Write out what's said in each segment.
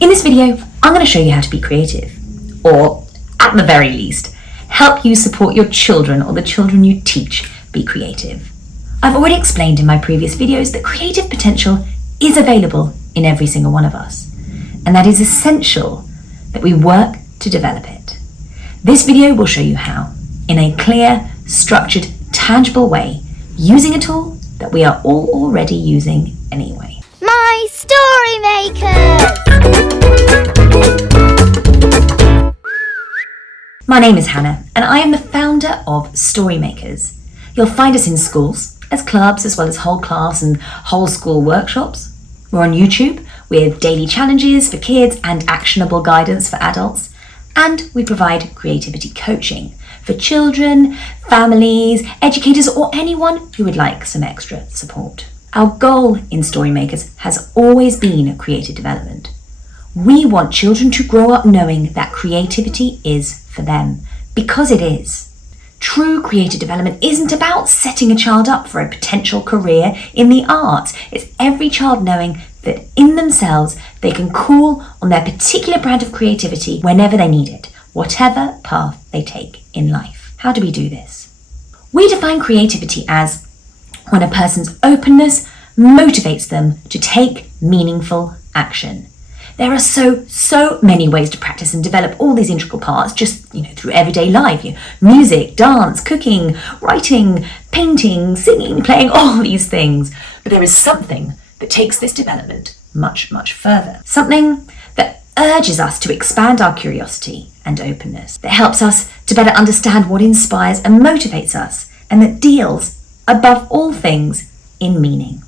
In this video, I'm going to show you how to be creative, or at the very least, help you support your children or the children you teach be creative. I've already explained in my previous videos that creative potential is available in every single one of us, and that is essential that we work to develop it. This video will show you how, in a clear, structured, tangible way, using a tool that we are all already using anyway. My StoryMAKING! My name is Hannah, and I am the founder of StoryMakers. You'll find us in schools, as clubs, as well as whole class and whole school workshops. We're on YouTube with daily challenges for kids and actionable guidance for adults. And we provide creativity coaching for children, families, educators, or anyone who would like some extra support. Our goal in StoryMakers has always been creative development. We want children to grow up knowing that creativity is for them, because it is. True creative development isn't about setting a child up for a potential career in the arts. It's every child knowing that in themselves they can call on their particular brand of creativity whenever they need it, whatever path they take in life. How do we do this? We define creativity as when a person's openness motivates them to take meaningful action. There are so many ways to practice and develop all these integral parts just, through everyday life. Music, dance, cooking, writing, painting, singing, playing, all these things. But there is something that takes this development much, much further. Something that urges us to expand our curiosity and openness, that helps us to better understand what inspires and motivates us, and that deals, above all things, in meaning.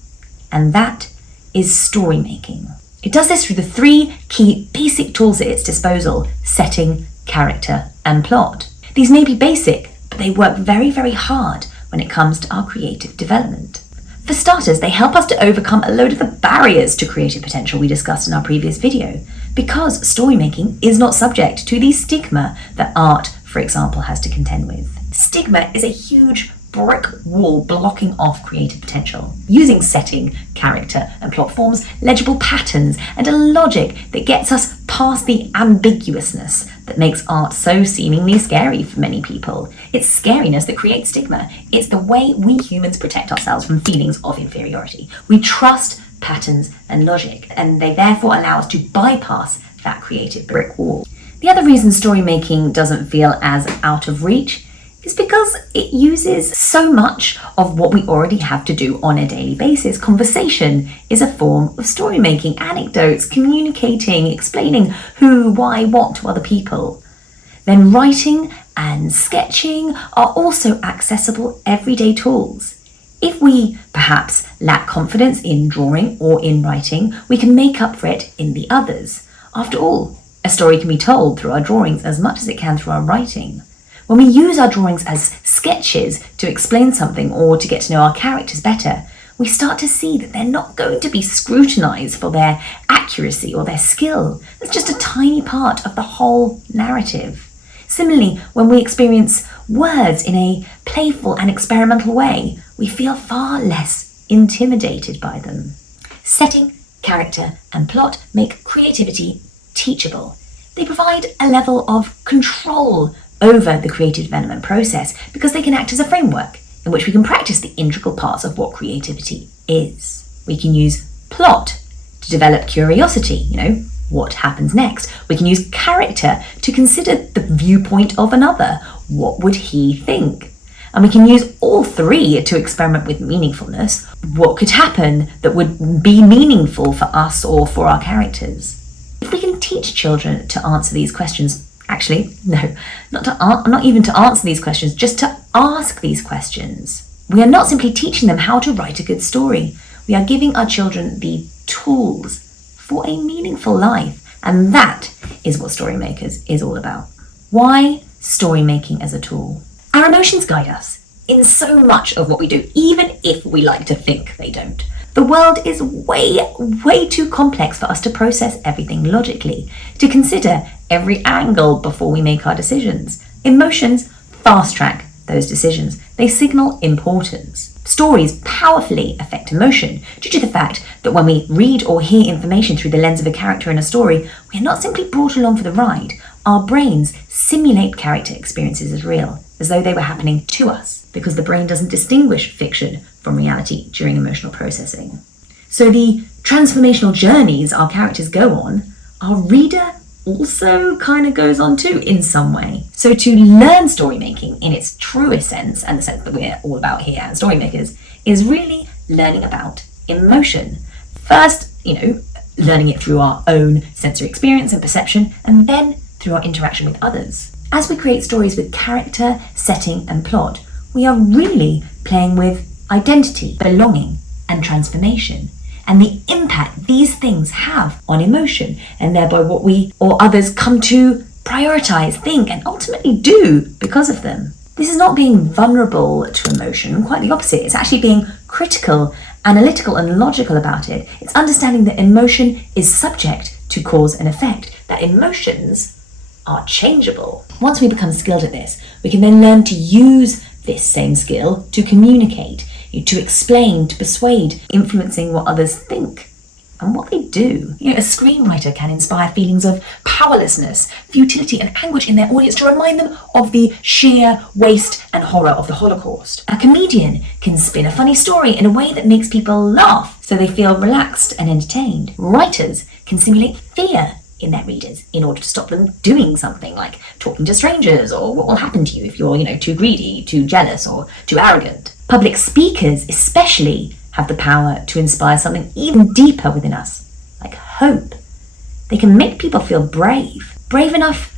And that is story making. It does this through the three key basic tools at its disposal: setting, character, and plot. These may be basic, but they work very, very hard when it comes to our creative development. For starters, they help us to overcome a load of the barriers to creative potential we discussed in our previous video, because story making is not subject to the stigma that art, for example, has to contend with. Stigma is a huge brick wall blocking off creative potential. Using setting, character, and plot forms legible patterns and a logic that gets us past the ambiguousness that makes art so seemingly scary for many people. It's scariness that creates stigma. It's the way we humans protect ourselves from feelings of inferiority. We trust patterns and logic, and they therefore allow us to bypass that creative brick wall. The other reason story making doesn't feel as out of reach is because it uses so much of what we already have to do on a daily basis. Conversation is a form of story making, anecdotes, communicating, explaining who, why, what to other people. Then writing and sketching are also accessible everyday tools. If we perhaps lack confidence in drawing or in writing, we can make up for it in the others. After all, a story can be told through our drawings as much as it can through our writing. When we use our drawings as sketches to explain something or to get to know our characters better, we start to see that they're not going to be scrutinized for their accuracy or their skill. It's just a tiny part of the whole narrative. Similarly, when we experience words in a playful and experimental way, we feel far less intimidated by them. Setting, character, and plot make creativity teachable. They provide a level of control over the creative development process because they can act as a framework in which we can practice the integral parts of what creativity is. We can use plot to develop curiosity, what happens next. We can use character to consider the viewpoint of another. What would he think? And we can use all three to experiment with meaningfulness. What could happen that would be meaningful for us or for our characters? If we can teach children to answer these questions, not even to answer these questions, just to ask these questions. We are not simply teaching them how to write a good story. We are giving our children the tools for a meaningful life. And that is what StoryMakers is all about. Why story making as a tool? Our emotions guide us in so much of what we do, even if we like to think they don't. The world is way too complex for us to process everything logically, to consider every angle before we make our decisions. Emotions fast track those decisions. They signal importance. Stories powerfully affect emotion due to the fact that when we read or hear information through the lens of a character in a story, we are not simply brought along for the ride. Our brains simulate character experiences as real, as though they were happening to us, because the brain doesn't distinguish fiction from reality during emotional processing. So the transformational journeys our characters go on, our reader also kind of goes on too in some way. So to learn story making in its truest sense, and the sense that we're all about here at Storymakers, is really learning about emotion. First, learning it through our own sensory experience and perception, and then through our interaction with others. As we create stories with character, setting, and plot, we are really playing with identity, belonging, and transformation, and the impact these things have on emotion, and thereby what we or others come to prioritize, think, and ultimately do because of them. This is not being vulnerable to emotion, quite the opposite. It's actually being critical, analytical, and logical about it. It's understanding that emotion is subject to cause and effect, that emotions are changeable. Once we become skilled at this, we can then learn to use this same skill to communicate, to explain, to persuade, influencing what others think and what they do. A screenwriter can inspire feelings of powerlessness, futility, and anguish in their audience to remind them of the sheer waste and horror of the Holocaust. A comedian can spin a funny story in a way that makes people laugh so they feel relaxed and entertained. Writers can simulate fear in their readers in order to stop them doing something like talking to strangers, or what will happen to you if you're, too greedy, too jealous, or too arrogant. Public speakers especially have the power to inspire something even deeper within us, like hope. They can make people feel brave enough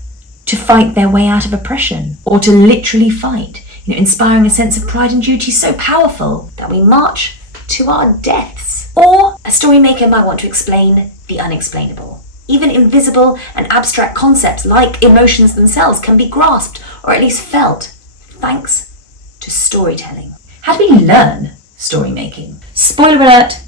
to fight their way out of oppression, or to literally fight, inspiring a sense of pride and duty so powerful that we march to our deaths. Or a story maker might want to explain the unexplainable. Even invisible and abstract concepts like emotions themselves can be grasped, or at least felt, thanks to storytelling. How do we learn story making? Spoiler alert,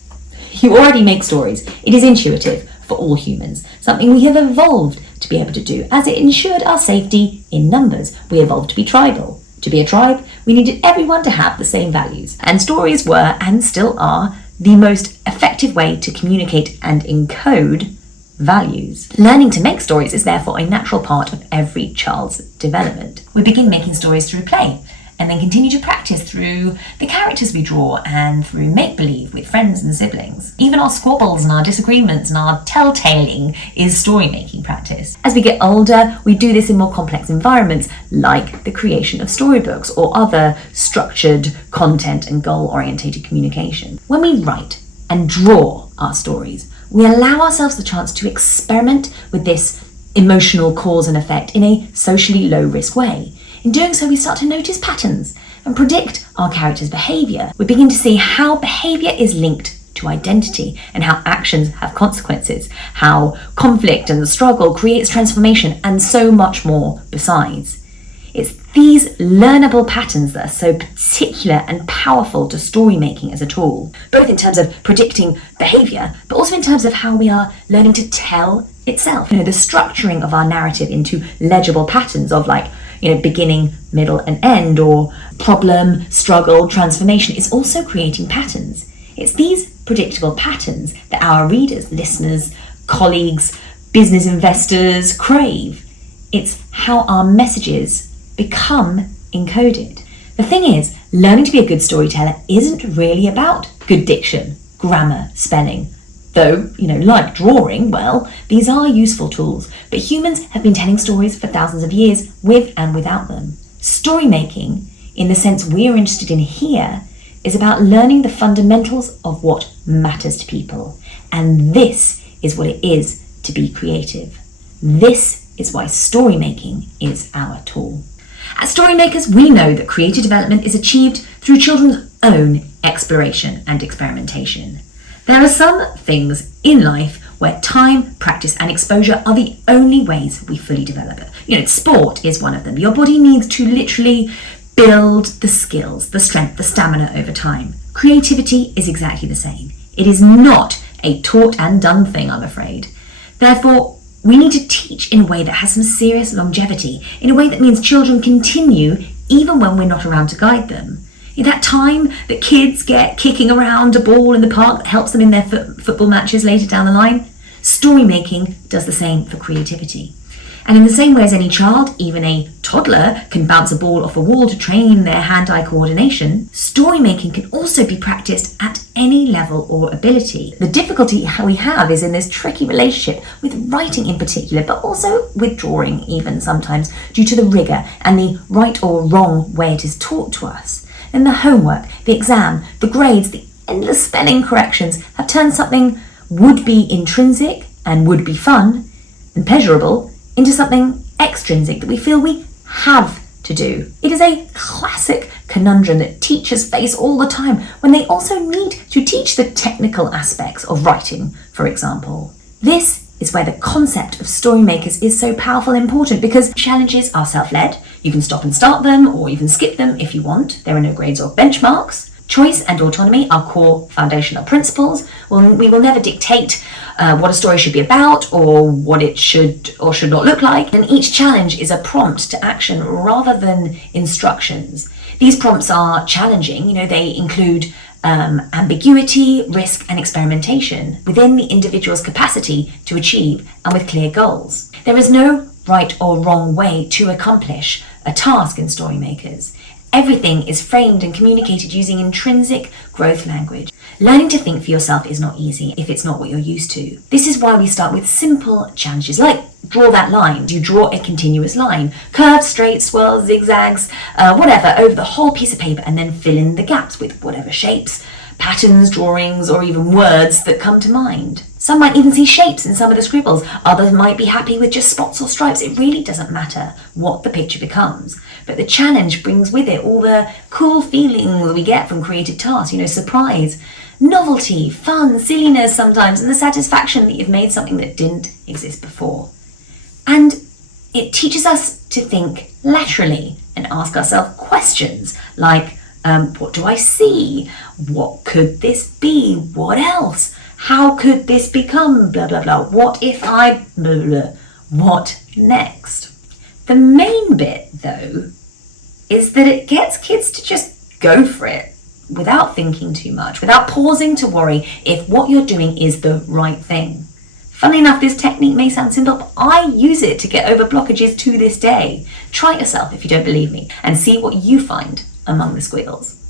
you already make stories. It is intuitive for all humans, something we have evolved to be able to do, as it ensured our safety in numbers. We evolved to be tribal. To be a tribe, we needed everyone to have the same values, and stories were, and still are, the most effective way to communicate and encode values. Learning to make stories is therefore a natural part of every child's development. We begin making stories through play, and then continue to practice through the characters we draw and through make-believe with friends and siblings. Even our squabbles and our disagreements and our telltaling is story-making practice. As we get older, we do this in more complex environments, like the creation of storybooks or other structured content and goal-orientated communication. When we write and draw our stories, we allow ourselves the chance to experiment with this emotional cause and effect in a socially low-risk way. In doing so, we start to notice patterns and predict our character's behaviour. We begin to see how behaviour is linked to identity and how actions have consequences, how conflict and the struggle creates transformation, and so much more besides. It's these learnable patterns that are so particular and powerful to story making as a tool, both in terms of predicting behaviour, but also in terms of how we are learning to tell itself. The structuring of our narrative into legible patterns of beginning, middle, and end, or problem, struggle, transformation, is also creating patterns. It's these predictable patterns that our readers, listeners, colleagues, business investors crave. It's how our messages become encoded. The thing is, learning to be a good storyteller isn't really about good diction, grammar, spelling. Though, like drawing, well, these are useful tools, but humans have been telling stories for thousands of years with and without them. Story making, in the sense we're interested in here, is about learning the fundamentals of what matters to people. And this is what it is to be creative. This is why story making is our tool. As Storymakers, we know that creative development is achieved through children's own exploration and experimentation. There are some things in life where time, practice, and exposure are the only ways we fully develop it. Sport is one of them. Your body needs to literally build the skills, the strength, the stamina over time. Creativity is exactly the same. It is not a taught and done thing, I'm afraid. Therefore, we need to teach in a way that has some serious longevity, in a way that means children continue even when we're not around to guide them. That time that kids get kicking around a ball in the park that helps them in their football matches later down the line. Story making does the same for creativity. And in the same way as any child, even a toddler, can bounce a ball off a wall to train their hand-eye coordination, story making can also be practiced at any level or ability. The difficulty we have is in this tricky relationship with writing in particular, but also with drawing even sometimes, due to the rigour and the right or wrong way it is taught to us. And the homework, the exam, the grades, the endless spelling corrections have turned something would be intrinsic and would be fun and pleasurable into something extrinsic that we feel we have to do. It is a classic conundrum that teachers face all the time when they also need to teach the technical aspects of writing, for example. This is where the concept of story makers is so powerful and important, because challenges are self-led. You can stop and start them or even skip them if you want. There are no grades or benchmarks. Choice and autonomy are core foundational principles. We will never dictate what a story should be about or what it should or should not look like. And each challenge is a prompt to action rather than instructions. These prompts are challenging. They include ambiguity, risk, and experimentation within the individual's capacity to achieve and with clear goals. There is no right or wrong way to accomplish a task in story makers. Everything is framed and communicated using intrinsic growth language. Learning to think for yourself is not easy if it's not what you're used to. This is why we start with simple challenges like draw that line. You draw a continuous line, curves, straight, swirls, zigzags, whatever, over the whole piece of paper, and then fill in the gaps with whatever shapes, patterns, drawings, or even words that come to mind. Some might even see shapes in some of the scribbles. Others might be happy with just spots or stripes. It really doesn't matter what the picture becomes. But the challenge brings with it all the cool feelings we get from creative tasks, surprise, novelty, fun, silliness sometimes, and the satisfaction that you've made something that didn't exist before. And it teaches us to think laterally and ask ourselves questions like, what do I see? What could this be? What else? How could this become? Blah, blah, blah. What if I... blah, blah, blah. What next? The main bit, though, is that it gets kids to just go for it without thinking too much, without pausing to worry if what you're doing is the right thing. Funnily enough, this technique may sound simple, but I use it to get over blockages to this day. Try it yourself if you don't believe me, and see what you find among the squiggles.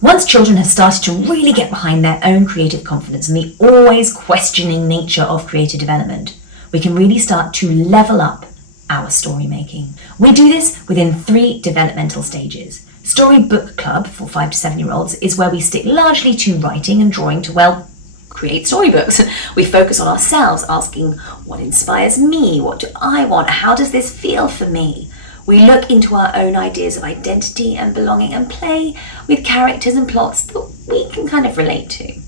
Once children have started to really get behind their own creative confidence and the always questioning nature of creative development, we can really start to level up our story making. We do this within 3 developmental stages. Storybook Club for 5 to 7-year-olds is where we stick largely to writing and drawing to, create storybooks. We focus on ourselves, asking, what inspires me? What do I want? How does this feel for me? We look into our own ideas of identity and belonging and play with characters and plots that we can kind of relate to.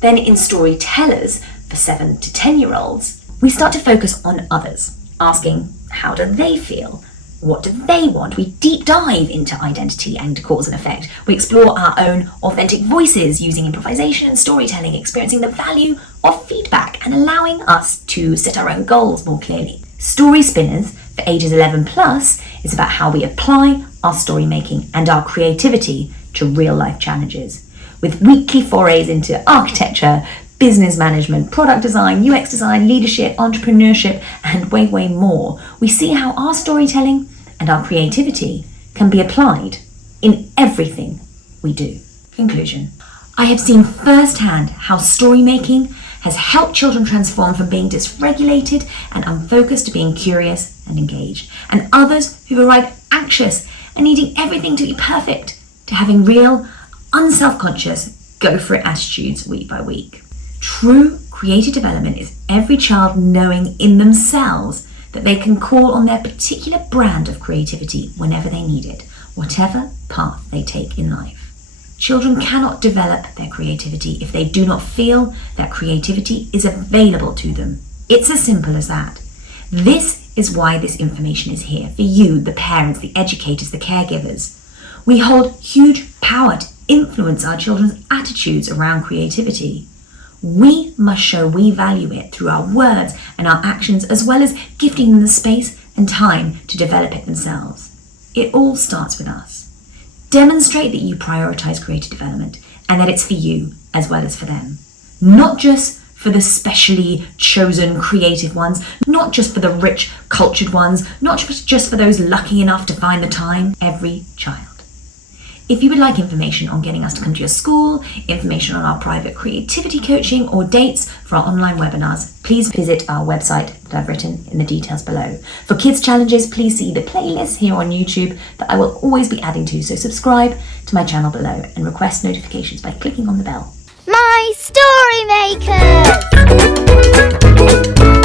Then in storytellers for 7 to 10-year-olds, we start to focus on others, asking, how do they feel? What do they want? We deep dive into identity and cause and effect. We explore our own authentic voices using improvisation and storytelling, experiencing the value of feedback and allowing us to set our own goals more clearly. Story Spinners for ages 11 plus is about how we apply our story making and our creativity to real life challenges. With weekly forays into architecture, business management, product design, UX design, leadership, entrepreneurship, and way more, we see how our storytelling and our creativity can be applied in everything we do. Conclusion. I have seen firsthand how story making has helped children transform from being dysregulated and unfocused to being curious and engaged, and others who arrive anxious and needing everything to be perfect to having real, unself-conscious, go-for-it attitudes week by week. True creative development is every child knowing in themselves that they can call on their particular brand of creativity whenever they need it, whatever path they take in life. Children cannot develop their creativity if they do not feel that creativity is available to them. It's as simple as that. This is why this information is here for you, the parents, the educators, the caregivers. We hold huge power to influence our children's attitudes around creativity. We must show we value it through our words and our actions, as well as gifting them the space and time to develop it themselves. It all starts with us. Demonstrate that you prioritise creative development and that it's for you as well as for them. Not just for the specially chosen creative ones, not just for the rich cultured ones, not just for those lucky enough to find the time, every child. If you would like information on getting us to come to your school, information on our private creativity coaching or dates for our online webinars, please visit our website that I've written in the details below. For kids challenges, please see the playlist here on YouTube that I will always be adding to, so subscribe to my channel below and request notifications by clicking on the bell. My Story Makers!